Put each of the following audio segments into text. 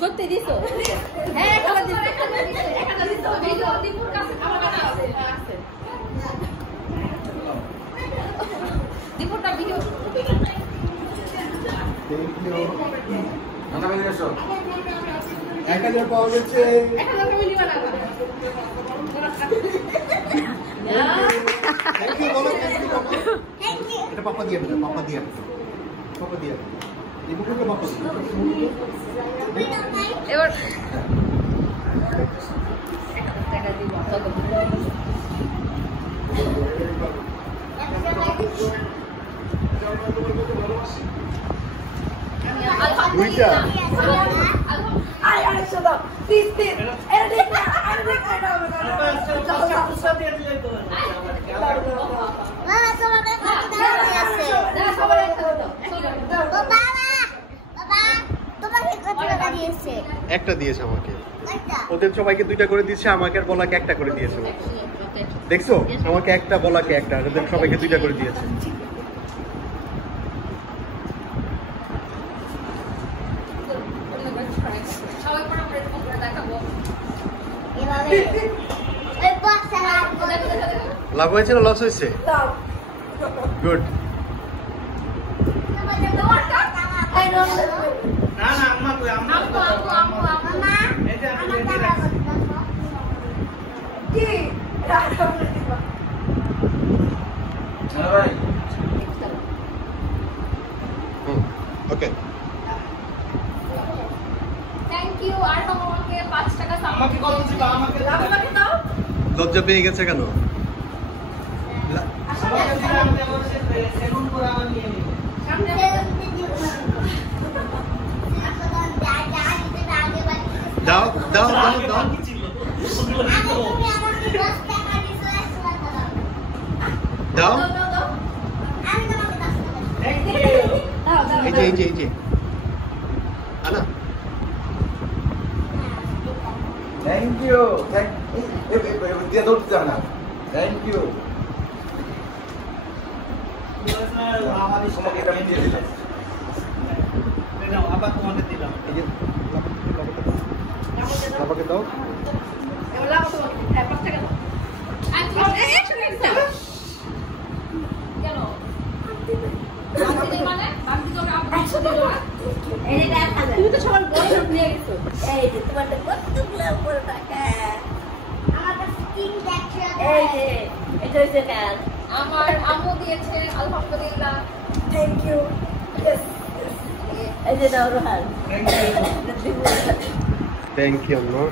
সত্যি দিছো? হ্যাঁ দীপুরটা ভিডিও পাওয়া গেছে। এটা পাপা দিয়ে পাপা দিয়ে পাপা দিয়ে এবার একটা দিয়েছে আমাকে, ওদের সবাইকে দুইটা করে দিয়েছে, আমাকে আর বলাকে একটা করে দিয়েছে। দেখছো, আমাকে একটা বলাকে একটা, ওদের সবাইকে দুইটা করে দিয়েছে। লাভ হয়েছে না লস হয়েছে? গুড। Okay, thank you. আর আমাকে 5 টাকা আমাকে কত দিবা? আমাকে দাও। লজ্জা পেয়ে গেছে কেন? দাও দাও দাও দাও দাও। এই যে আনা। Thank you. দিয়ে ধরতে যাবে না। Thank you. তোমাকে এটা দিয়ে দিলাম। আবার তোমাকে দিলাম। এই যে বাবাকে দাও। তুমি তো সবার বড় নিয়ে গেছো। এই যে তোমার কতগুলো বড় টাকা। আমার কাছে 3 টাকা। এই যে এটা হচ্ছে কাল। আমার আম্মু দিয়েছে, আলহামদুলিল্লাহ। Thank you. এই যে দাও রোহান। থ্যাংক ইউ আম্মা।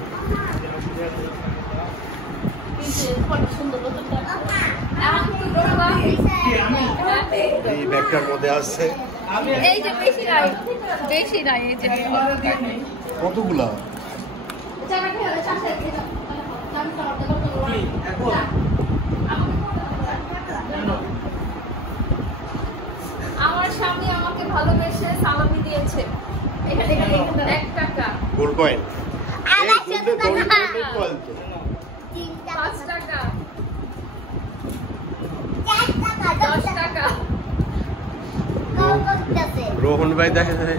এই ব্যাগটার মধ্যে আছে। এই যে বেশি নাই এই যে কতগুলা? আমার স্বামী আমাকে ভালোবেসে সালামি দিয়েছে। এখানে 1 টাকা। Gold coin. এই গোল্ড কয়েন তো 5 টাকা। 4 টাকা, 10 টাকা। रोहन भाई देखा जाए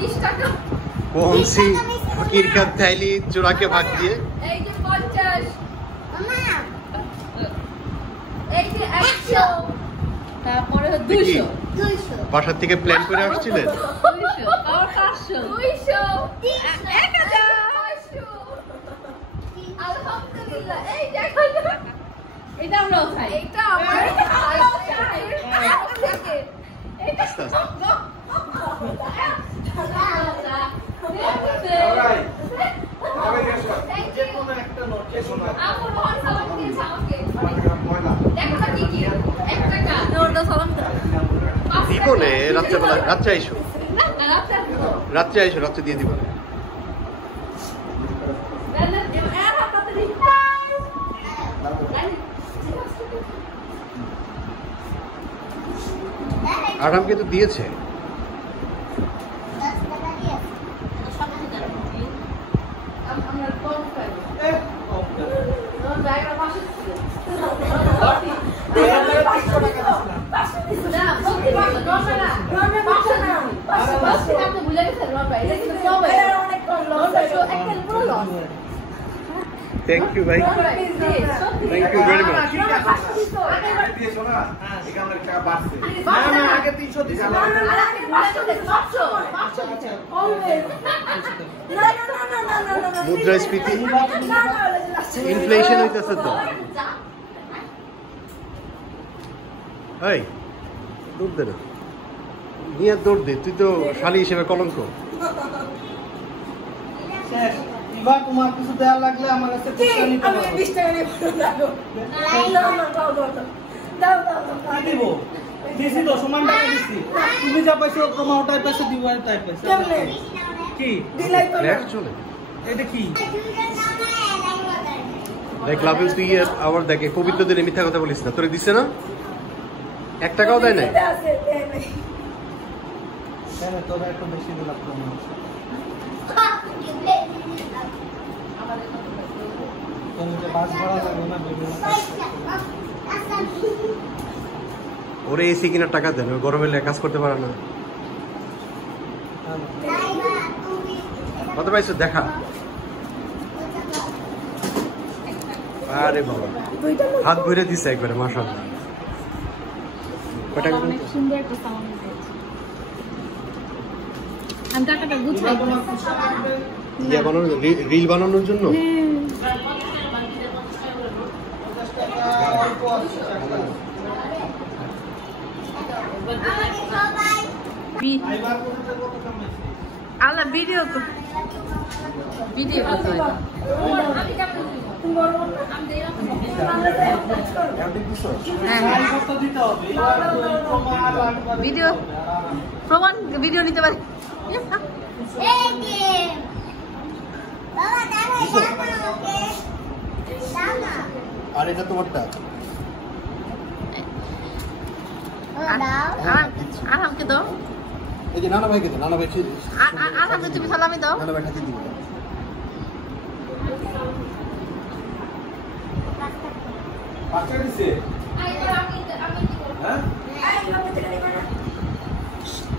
20 টাকা। कौन सी फकीर का थैली चुरा के भाग दिए? এই যে 50 মামা, এই যে 100, তারপরে 200 বাসা থেকে প্ল্যান করে আসছিলেন? 200 আর 500 200 1000 আলহামদুলিল্লাহ। এই দেখো, এটা আমরাও চাই। এটা আমার আস্তে আস্তে। দিব নে রাত্রেবেলা, রাত্রে আইসো, রাত্রে আইসো, রাত্রে দিয়ে দিব। আরামকে তো দিয়েছে। Thank you, bhai. Thank you very much. মুদ্রাস্ফীতি ইনফ্লেশন হইতেছে তো। এই দৌড় দে না, নিয়ে দৌড় দে, তুই তো শালি হিসেবে কলঙ্ক। তোমার কিছু দেওয়া লাগলে আমার কাছে আমি 20 টাকা নিয়ে দিব। দিছি তো সমান টাকা দিছি, তুমি যা পাইছো তোমার ওটাই পয়সা দিব আর তাই পয়সা কি দিলাই তো লেট চলে। এটা কি দেখ লাভিল, তুই আবার দেখে পবিত্র দিনে মিথ্যা কথা বলিস না। তোরে দিছে না? 1 টাকাও দেয় নাই। কেন তোরা একটু বেশি দিলাম তোমার ওরে এসি কিনার টাকা দেন, গরমে কাজ করতে পারে না। কত পাইছো দেখা? আরে বাবা, হাত ভরে দিছে একবারে, মাশাআল্লাহ। কটা অনেক সুন্দর একটা সাউন্ড দিয়েছে। আমি টাকাটা গুছাই ইয়া বানানোর, রিল বানানোর জন্য। আলা ভিডিও করতে হয়। ভিডিও প্রমাণ, ভিডিও নিতে পারি। আর এটা তোমারটা। আরামকে দাও, এই যে নানা ভাইকে দাও, নানা ভাই আরামকে তুমি সালামি দাও। নানা ভাই খাতে দিব। বাচ্চা দিছে হ্যাঁ,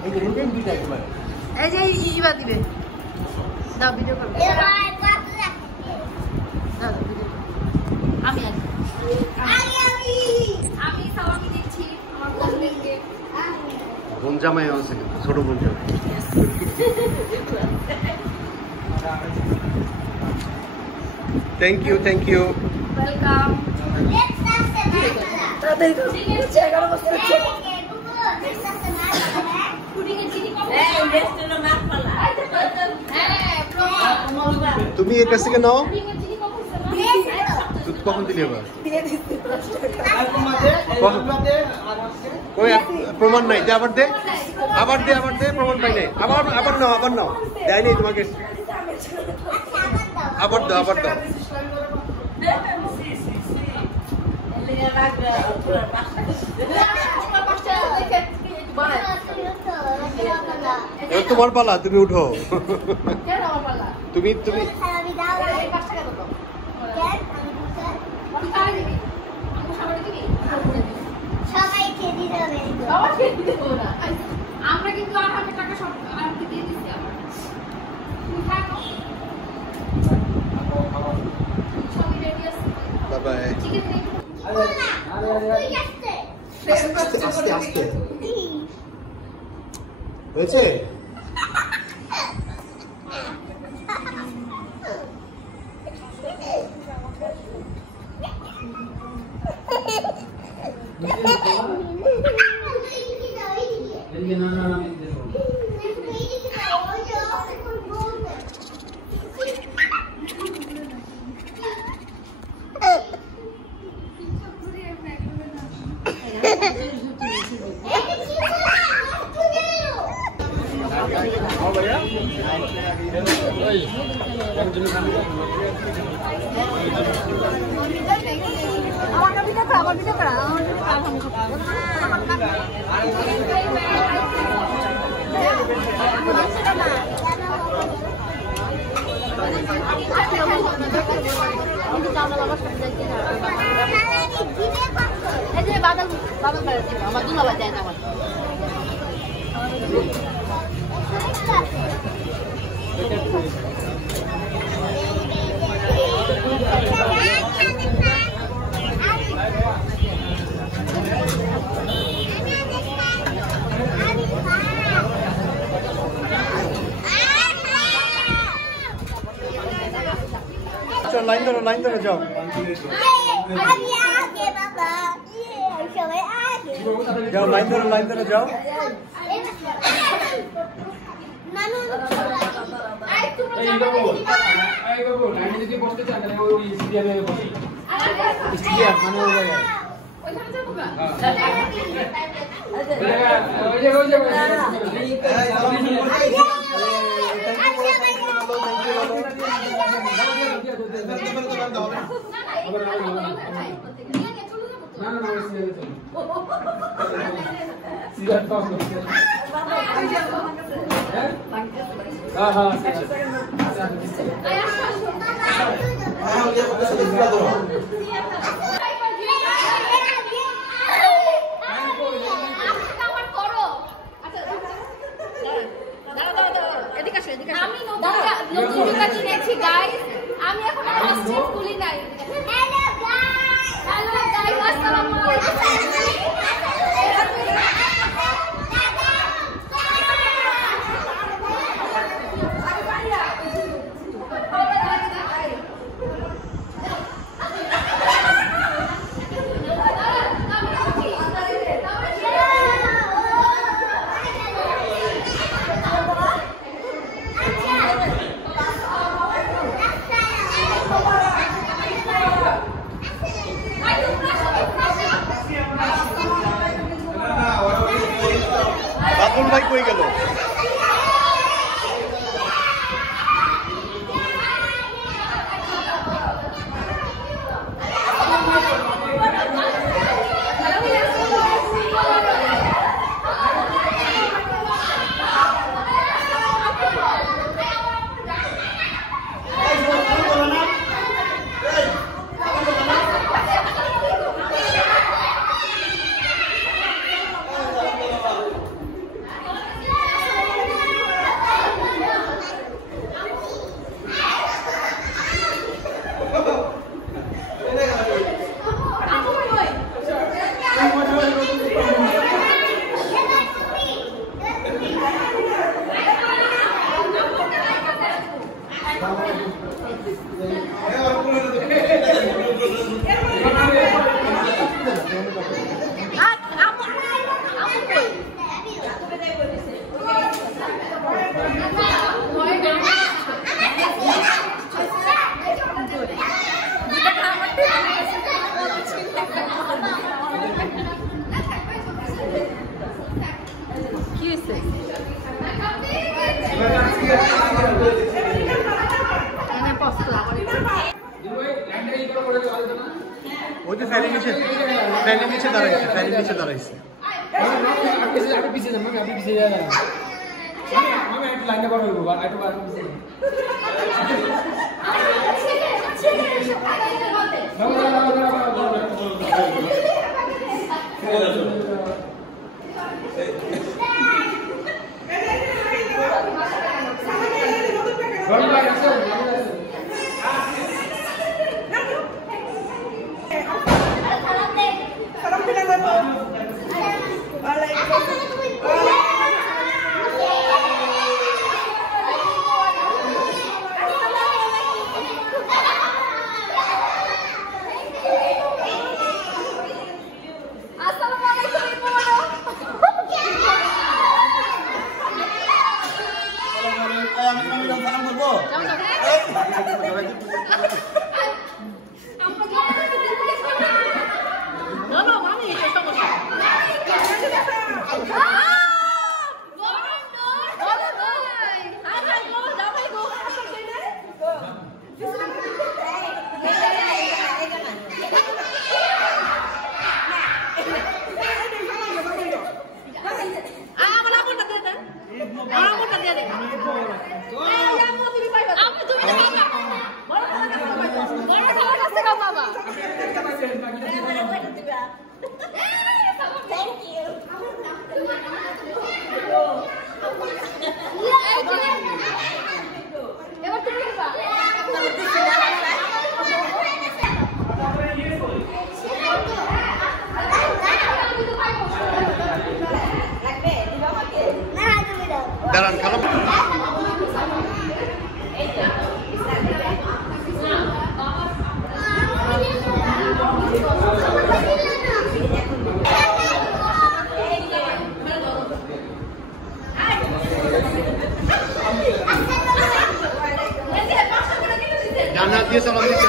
এই যে নতুন দুইটা একবার। এই যে ইবা দিবে, দাও ভিডিও করবে। আমি সালামি দিচ্ছি আমার বোনদেরকে। বোন জামাই আছে, ছোট বোন জামাই। Thank you, thank you, welcome. তুমি এর কাছ থেকে নাও। কখন দিলি আবার? প্রমাণ নাই, আবার দে, আবার দে, আবার দে, প্রমাণ পাই নাই। আবার আবার নাও, আবার নাও, দেয়নি তোমাকে। আবার দাও, আবার দাও। তোমার পালা, তুমি উঠো। তুমি তুমি আমরা কিন্তু 8,000 টাকা সব আরামকে দিয়ে দিচ্ছি। আমার তুমি থাকো, সবই রেডি আছে। Bye bye. আস্তে আস্তে আস্তে হয়েছে। আমার ভিডিও করা আমার দুলাভাই দেয় না আমার লাইন ধরে যাও যাও লাইন ধরে যাও আমি এখন খুলি নাই বাবুল ভাই কই গেল ওই যে ফ্যানের নিচে দাঁড়াইছে কাছে কাও বাবা থ্যাংক ইউ এবার তুমি করবা দাঁড়ান খালাম জান্নাত দিয়ে সালাম দিতে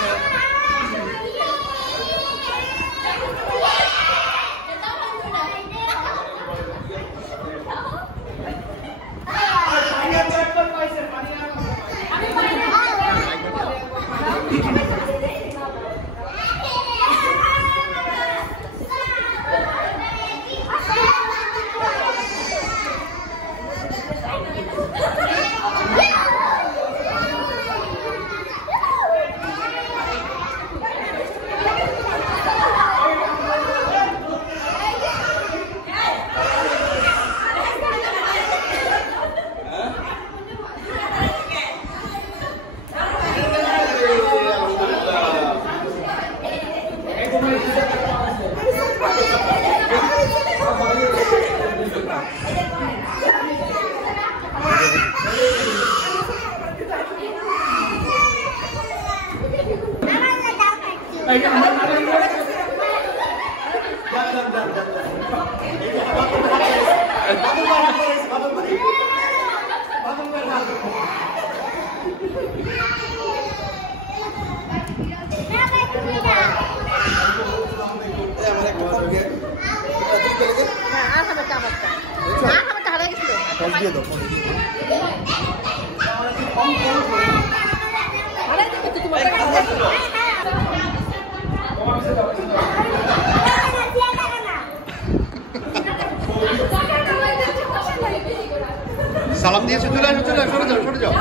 সালাম দিয়েছে চলে আসো চলে আসো সরে যাও সরে যাও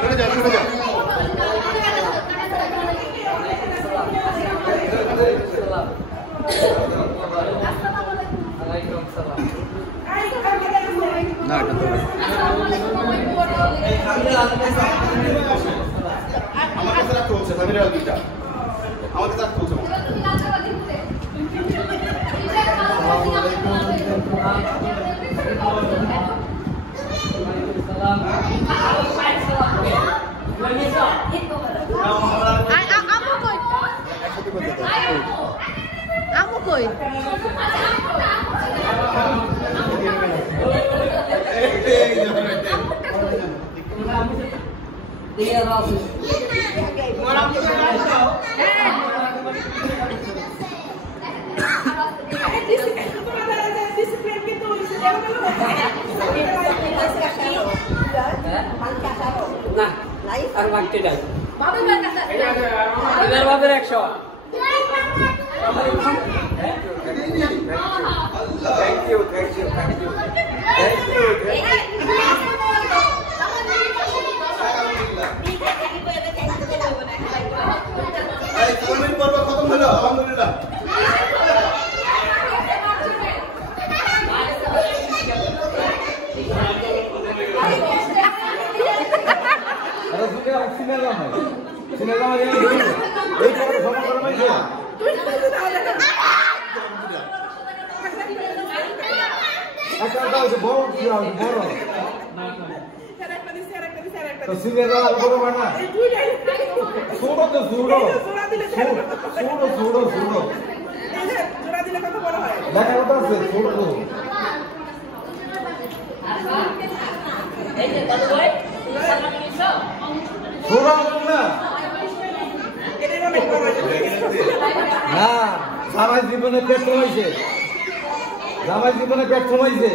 সরে যাও সরে যাও না এটা তো আমার কাছে রাখতে হচ্ছে সামিরা দুইটা আমার কাছে রাখতে হচ্ছে আমু কই না আর বাকি ডাল এদের বাদের 100 thank you thank you thank you thank you এই কমেন্ট পর্ব খতম হলো আলহামদুলিল্লাহ আরে সিনেমা সিনেমা এই করে সমান করে মাইছে একটা দাও যে বড় কি আর বড় তো সিনেমা বড় বানা ছোট তো ছোট ছোট জোড়া দিলে কত বড় হয় দেখা কথা আছে ছোট এই যে কত বড় সালাম দিছো ছোট না না সবাই জীবনে পেট কমাইছে সবাই জীবনে পেট কমাইছে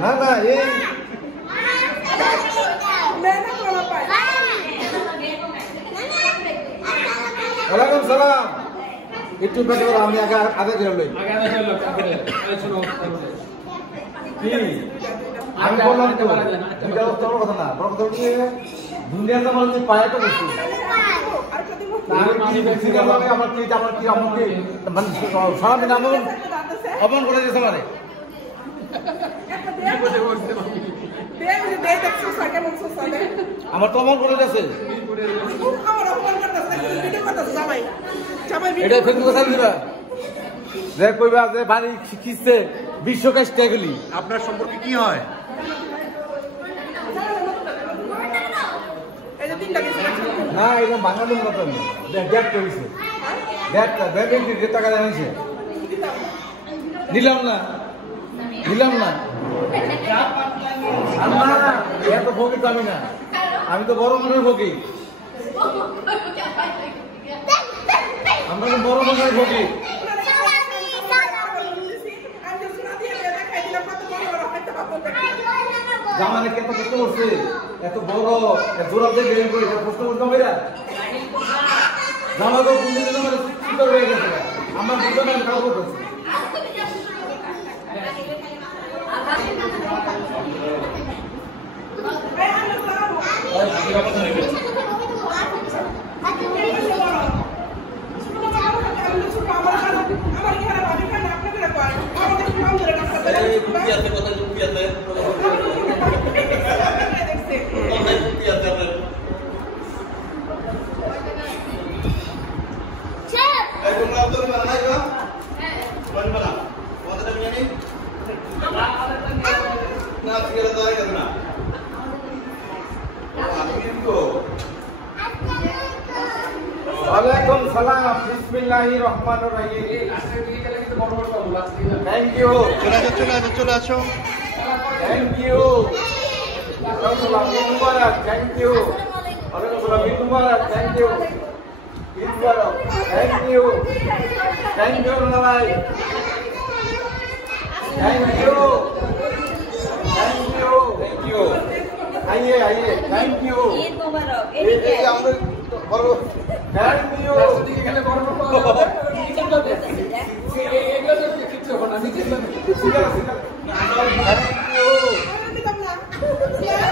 না না এই ওয়ালাইকুম সালাম একটু পেটে আমি আগে আগে করে লই কি আমি বললাম তো দুইটা বড় কথা না, বড় কথা হচ্ছে দুনিয়াতে আমার যে পায়াটা বসে আমি বেশি গেলাম আমার কি আমাকে মানে সারাদিন আমার অপমান করে দিয়েছে মানে আমার তো অপমান করে দিয়েছে এটা ফেসবুকে ছাড় দিবা যে কইবা যে বাড়ি শিখিছে বিশ্বকাশ টেগলি। আপনার সম্পর্কে কি হয়? না এটা বাঙালির মতন ড্যাট করেছে ড্যাট টাকা জানাইছে নিলাম না এত ভোগী তো আমি না, আমি তো বড় মনের ভোগী, আমরা তো বড় মনের ভোগী। জামানে কত কষ্ট করছে, এত বড় জোরাতে গেম করে প্রশ্ন করতে হবে না। জামা তো কোনদিন আমার সুন্দর হয়ে গেছে, আমার দুজন আমি খাওয়া করতেছি। ওয়ালাইকুম সালাম, বিসমিল্লাহির রহমানির রহিম। থ্যাংক ইউ, চলে আসো। থ্যাংক ইউ, ঈদ মুবারক, থ্যাংক ইউ, ঈদ মুবারক, থ্যাংক ইউ, ঈদ মুবারক, থ্যাংক ইউ, থ্যাংক ইউ ভাই, thank you, thank you, thank you, আইয়ে থ্যাংক ইউ, ঈদ মোবারক। এই আমরা বড় থ্যাংক ইউ, এখানে বড়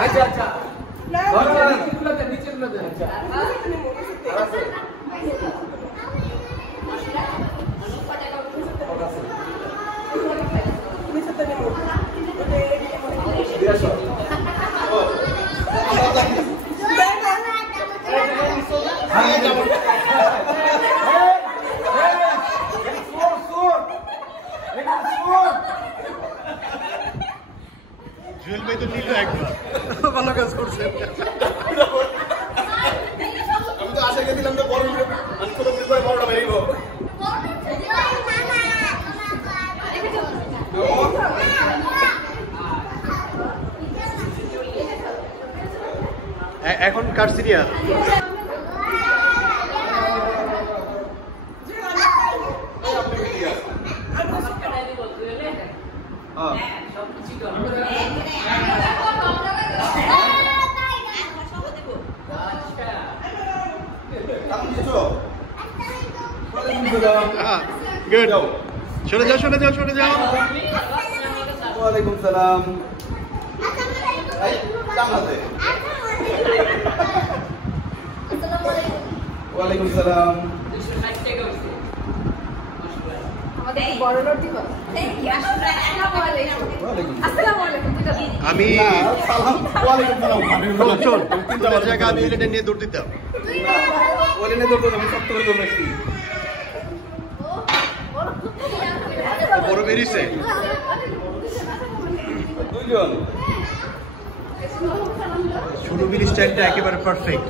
আচ্ছা আচ্ছা জুয়েল ভাই তো নিল একবার, ভালো কাজ করছে। আমি তো আশা দিলাম তো বড় বড়টা বেরিয়ে এখন কার সিরিয়াল? গুড, সরে যাও। ওয়ালাইকুম সালাম। ওয়ালাইকুম সালাম। আমি চল জায়গা আমি এটা নিয়ে দৌড় দিতাম। বড় বেরিয়েছে সুরভীর স্টাইলটা একেবারে পারফেক্ট।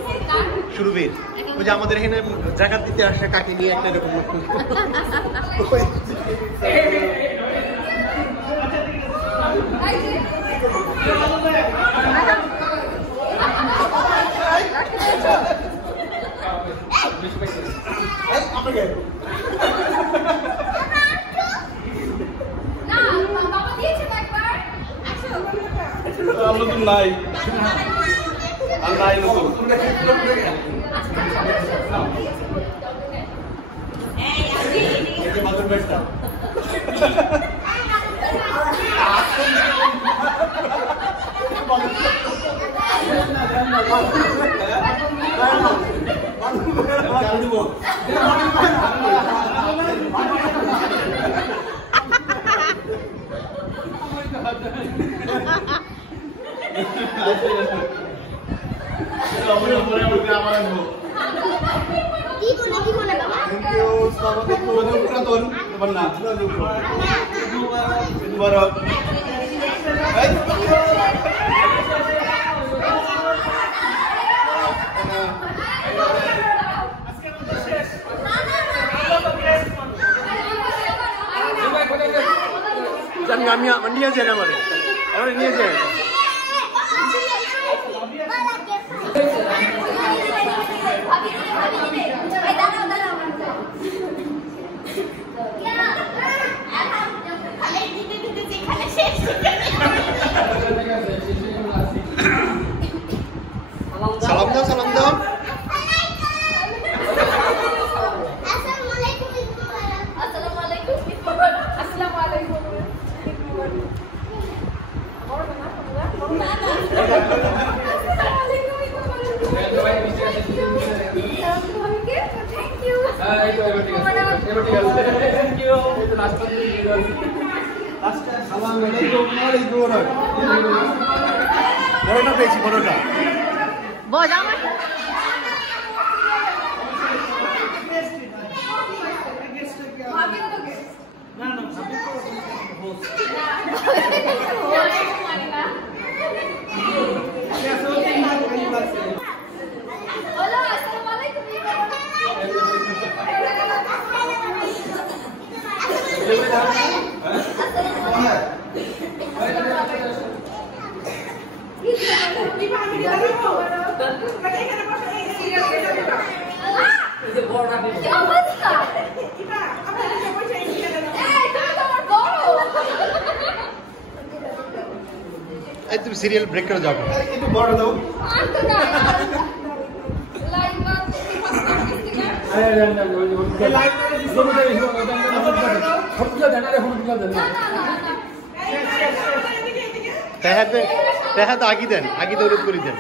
সুরভীর ওই যে আমাদের এখানে জায়গা দিতে আসে কাকে নিয়ে একটা এরকম নাই আর নাই নতুন নিয়ে যান আমার নিয়ে যান সালাম দাও সালাম দাও বড়টা পেয়েছি বড়টা তুমি সিরিয়াল ব্রেক করে যাও একটু বড় দাও আগে দেন আগে দৌড় করে দেন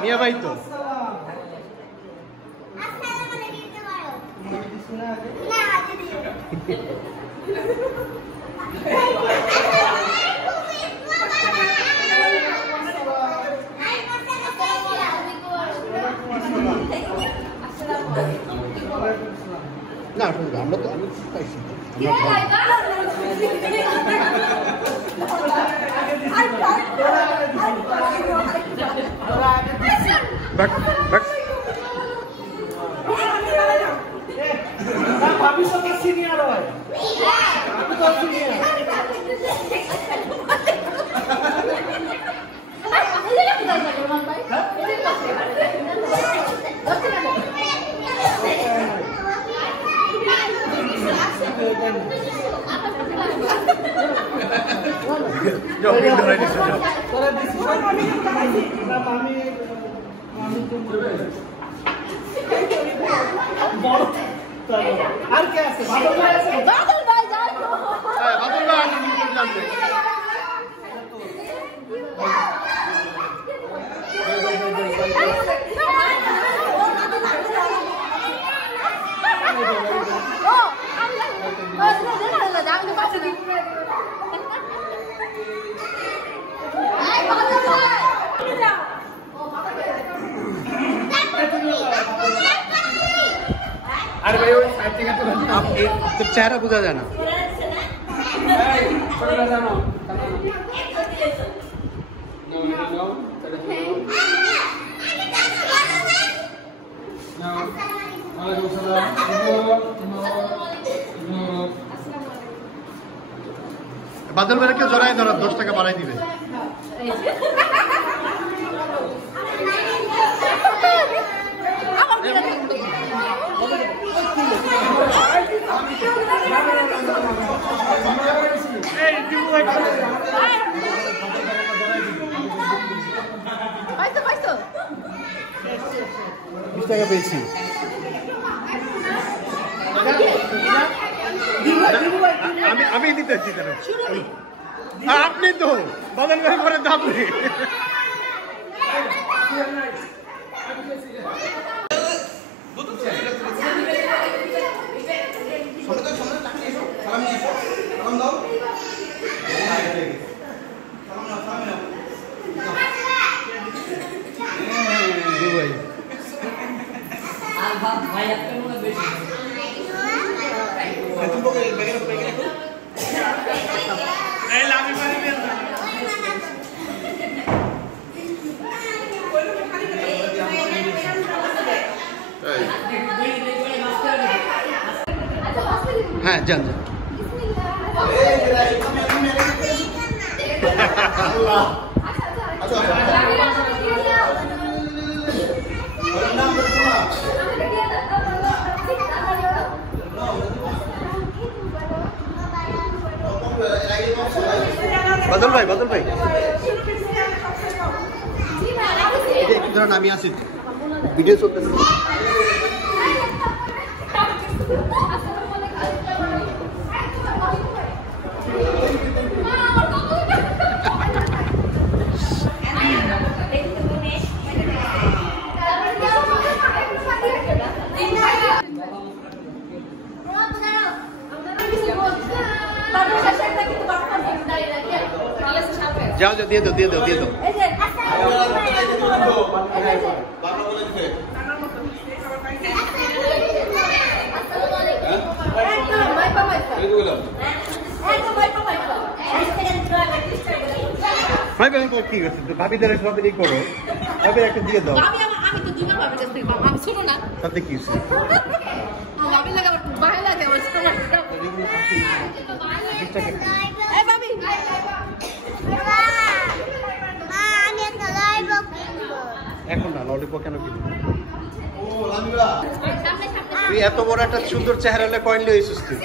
মিয়া ভাই তো না আমরা তো আমি পাইছি সিনিয়র হয় আর কে আছে বাদল ভাই আছে বাদল ভাই যাও হ্যাঁ বাদল ভাই জানতে अरे भाई वो साइड का तो आप एक तो चेहरा बुझा जाना বাদল বেলা কেউ জড়াই ধরা 10 টাকা বাড়াই দিবে টাকা পেয়েছি আমি দিতেছি আপনি তো বাদল ভাই করে তো আপনি ভাই একটা মনে বেশি হ্যাঁ যান যান বাদল ভাই এটা একটু ধরেন আমি আছি ভিডিও চলতেছে যাও দিয়ে দাও ভাই কি করছে ভাবিদের সবাই করো ভাবির একটা দিয়ে দাও আমি তো দুবার ভাবি যাচ্ছি আমি ছোট না তাতে কি ভাবি লাগে ভাই লাগে এই ভাবি এখন না ললিপপ কেন কিনবো তুই এত বড় একটা সুন্দর চেহারা হলে কয়েন লিয়ে এসেছিস তুই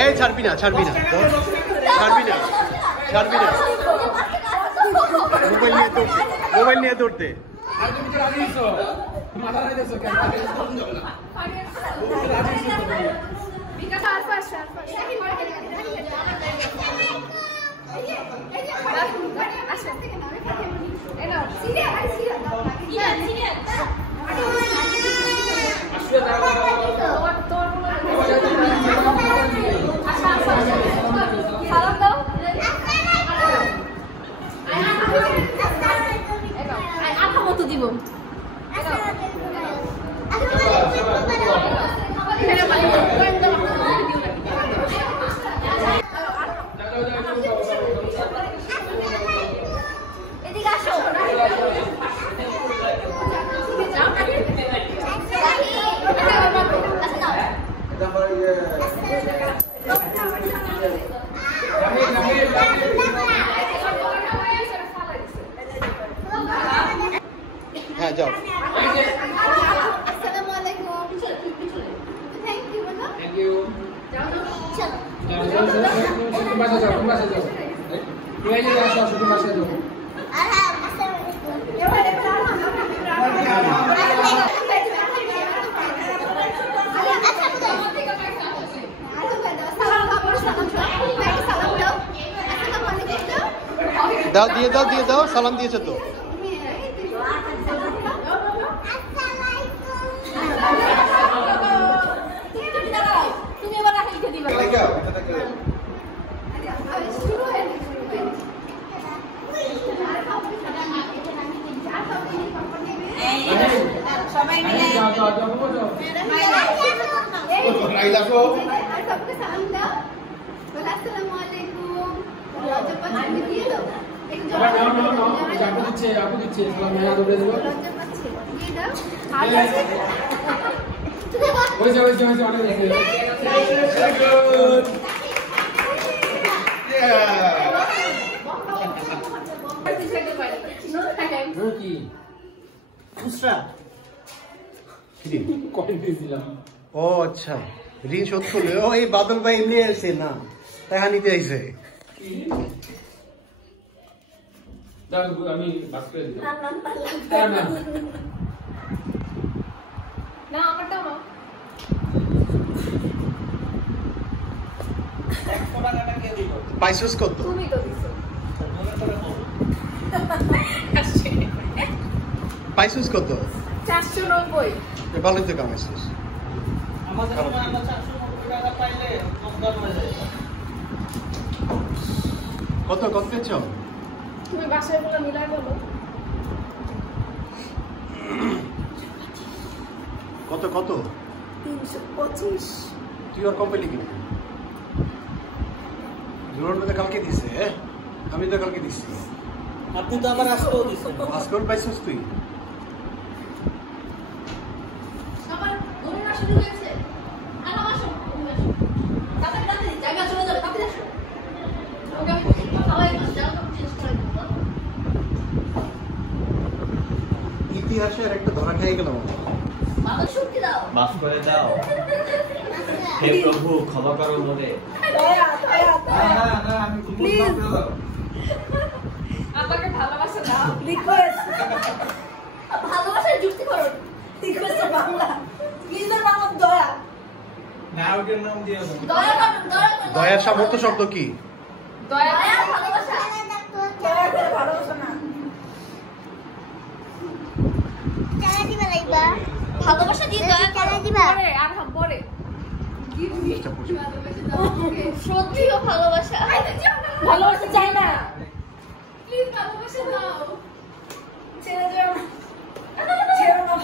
এই ছাড়বি না মোবাইল নিয়ে দৌড়তে হ্যাঁ যাও দাও দিয়ে দাও সালাম দিয়েছে তো সবাই মিলে ও আচ্ছা ঋণ শোধ করলে ও এই বাদল ভাই এমনি আসে না টাকা নিতে আইছে আমি না আমারটা না। 100 টাকাটা কে দিল? পাইছস কত? তুমি তো দিছো। পাইছস কত? 490। ভালোই তো কামাইছিস। আমাদের সময় আমরা 490 টাকা পাইলে কম হয়ে যায়। কত পেয়েছ? তুমি বাসায় বলে মিলাই বলো। কত 325। তুই আর কম পেলি কিনা? জোর তো কালকে দিছে, আমি তো কালকে দিছি। আপনি তো আবার আজকেও দিছেন। আজকেও পাইছস তুই? সবার গরুর আসলে হয়েছে আর আমার সব তাতে জায়গা চলে যাবে তাতে আসো ওকে আমি সবাই জায়গা চেঞ্জ করে দেব ইতিহাসের একটা ধরা খেয়ে গেলাম। বাবা শক্তি দাও মাফ করে দাও হে প্রভু ক্ষমা করো মোরে দয়া না আমি প্লিজ আমাকে ভালোবাসা দাও রিকোয়েস্ট ভালোবাসার যুক্তি করো রিকোয়েস্ট বাংলা প্লিজ বাংলা দয়া নায়কের নাম দিয়ে দয়া করো দয়ার সামর্থ্য শব্দ কি? দয়া দয়া ভালোবাসা দয়া করে ভালোবাসা না ভালোবাসা দিয়ে দয়া করো পরে আর পরে সত্যিও ভালোবাসা ভালোবাসা চাই না প্লিজ ভালোবাসা দাও ছেড়ে যাও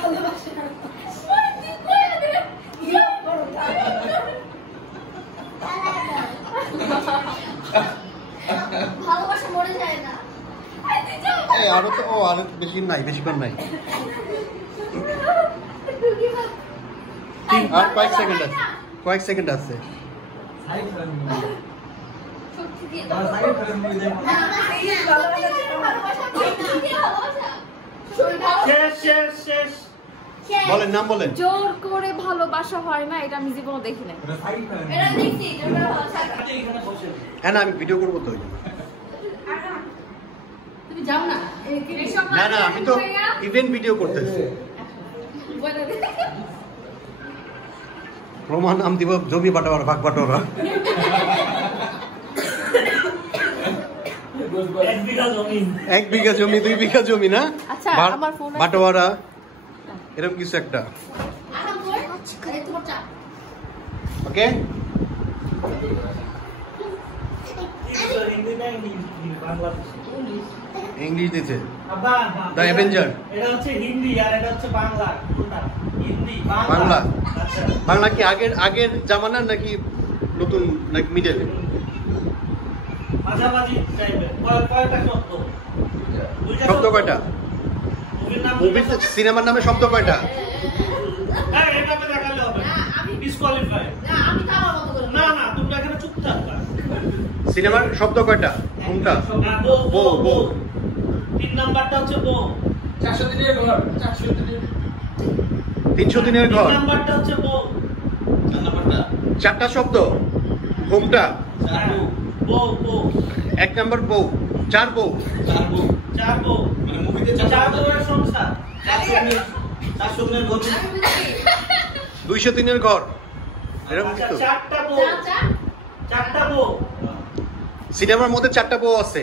ভালোবাসা ঠিক করে দে ইয়া করো ভালোবাসা মরে যায় না আরো বেশিক্ষণ নাই। আর কয়েক সেকেন্ড আছে। সত্যি দিয়ে আর সাইড করে মুই দেব শেষ বলেন, নাম বলেন। জোর করে ভালোবাসা হয় না, এটা আমি জীবনে দেখি নাই। এটা সাইড করে এটা দেখছি এটা ভালোবাসা এখানে বসে হ্যাঁ না, আমি ভিডিও করবো তো। তুমি যাও না না আমি তো ইভেন্ট ভিডিও করতেছি। প্রমাণ নাম দিব জমি বাটোয়ারা, ভাগ বাটোয়ারা। 1 বিঘা জমি 2 বিঘা জমি না, আচ্ছা, আমার ফোন আছে। বাটোয়ারা এরকম কিছু একটা। ওকে, হিন্দি না বাংলাদেশ ইংলিশ দিতে আব্বা দ্য অ্যাভেঞ্জার। এটা হচ্ছে হিন্দি আর এটা হচ্ছে বাংলা। কোনটা হিন্দি? বাংলা। আচ্ছা বাংলা কি আগের জামানার নাকি নতুন নাকি মিডল? মাঝামাঝি টাইপের। কয়টা শব্দ? শব্দ কয়টা? মুভির নাম মুভি সিনেমার নামে শব্দ কয়টা? হ্যাঁ এটাতে দেখালে হবে না, আমি ডিসকোয়ালিফাই। আমি তো আমার মতো করে না তুমি এখানে চুপ থাকবা। সিনেমার শব্দ কয়টা? কোনটা? না বউ 3 নাম্বারটা হচ্ছে বউ। 400 দিনের ঘর 400 দিনের 300 দিনের ঘর। 3 নাম্বারটা হচ্ছে বউ। 4 নাম্বারটা 4টা শব্দ। ঘুমটা বউ 1 নাম্বার বউ, 4 বউ। 4 বউ মানে মুভিতে 4 বউয়ের সংসার। 400 দিনের ঘর 200 দিনের ঘর এরকম আচ্ছা কিছু। 4টা বউ 4টা বউ সিনেমার মধ্যে 4টা বউ আছে।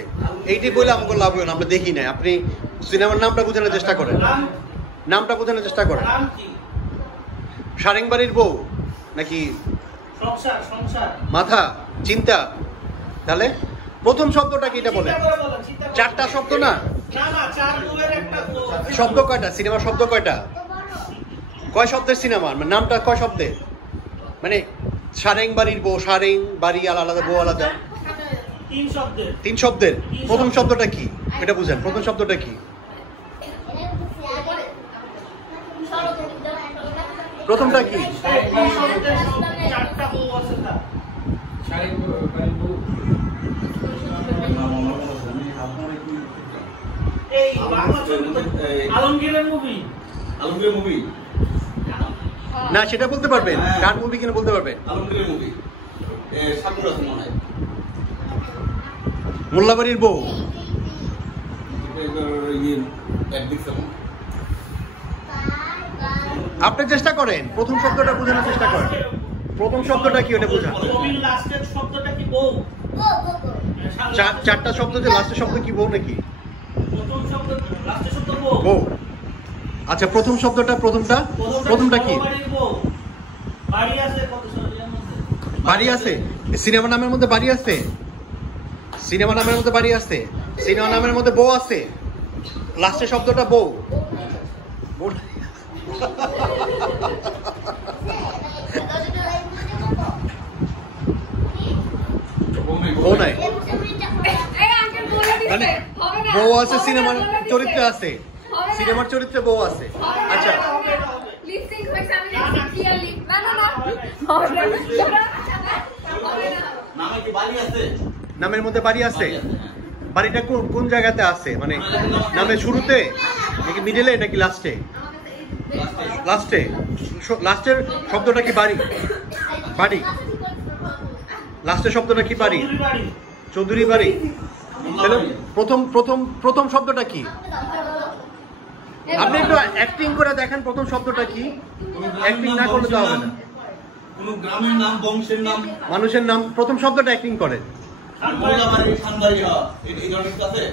এইটি বলে আমাকে লাভ হয় না, আমরা দেখি না। আপনি সিনেমার নামটা বোঝানোর চেষ্টা করেন, নামটা বোঝানোর চেষ্টা করেন। নাম কি? সারেংবাড়ির বউ নাকি সংসার মাথা চিন্তা? তাহলে প্রথম শব্দটা কি, এটা বলেন। চিন্তা করে বলেন, চিন্তা করে। 4টা শব্দ না? না 4 বউয়ের একটা বউ। শব্দ কয়টা? সিনেমার শব্দ কয়টা? কয় শব্দের সিনেমা? মানে নামটা কয় শব্দের? মানে সারেংবাড়ির বউ, সারেং বাড়ি আলাদা, বউ আলাদা। 3 শব্দের। 3 শব্দের। প্রথম শব্দটা কি এটা বুঝেন, প্রথম শব্দটা কি? প্রথমটা কি? 4টা বউ আছে না। শাড়ি বাড়ি বউ এই বাংলা ছবি তো আলমগীরের মুভি। আলমগীরের মুভি না সেটা বলতে পারবেন, কার মুভি কিনা বলতে পারবেন। আলমগীরের মুভি সাকুর আছে মনে হয়। মোল্লাবাড়ির বউ, একদিক আপনি চেষ্টা করেন, প্রথম শব্দটা বোঝানোর চেষ্টা করেন। প্রথম শব্দটা কি ওটা বোঝান। ছবির লাস্টের শব্দটা কি বউ? চারটা শব্দ যে লাস্টের শব্দ কি বউ নাকি? প্রথম শব্দ লাস্টের শব্দ বউ। বউ। আচ্ছা প্রথমটা প্রথমটা কি? বাড়ি আছে কত শব্দের মধ্যে? বাড়ি আছে। সিনেমা নামের মধ্যে বাড়ি আছে। সিনেমা নামের মধ্যে বাড়ি আছে। সিনেমা নামের মধ্যে বউ আছে। লাস্টের শব্দটা বউ। বউ নাই মানে বউ আছে, সিনেমার চরিত্রে আছে, সিনেমার চরিত্রে বউ আছে। আচ্ছা নামের মধ্যে বাড়ি আছে। বাড়িটা কোন জায়গাতে আছে, মানে নামের শুরুতে নাকি মিডলে নাকি লাস্টে? লাস্টে। লাস্টের শব্দটা কি বাড়ি? বাড়ি। লাস্টের শব্দটা কি বাড়ি? চৌধুরী বাড়ি। তাহলে প্রথম শব্দটা কি? আপনি একটু অ্যাক্টিং করে দেখেন প্রথম শব্দটা কি। অ্যাক্টিং না করলে তো হবে না। কোন গ্রামের নাম, বংশের নাম, মানুষের নাম, প্রথম শব্দটা অ্যাক্টিং করেন। এই ধরনের আছে।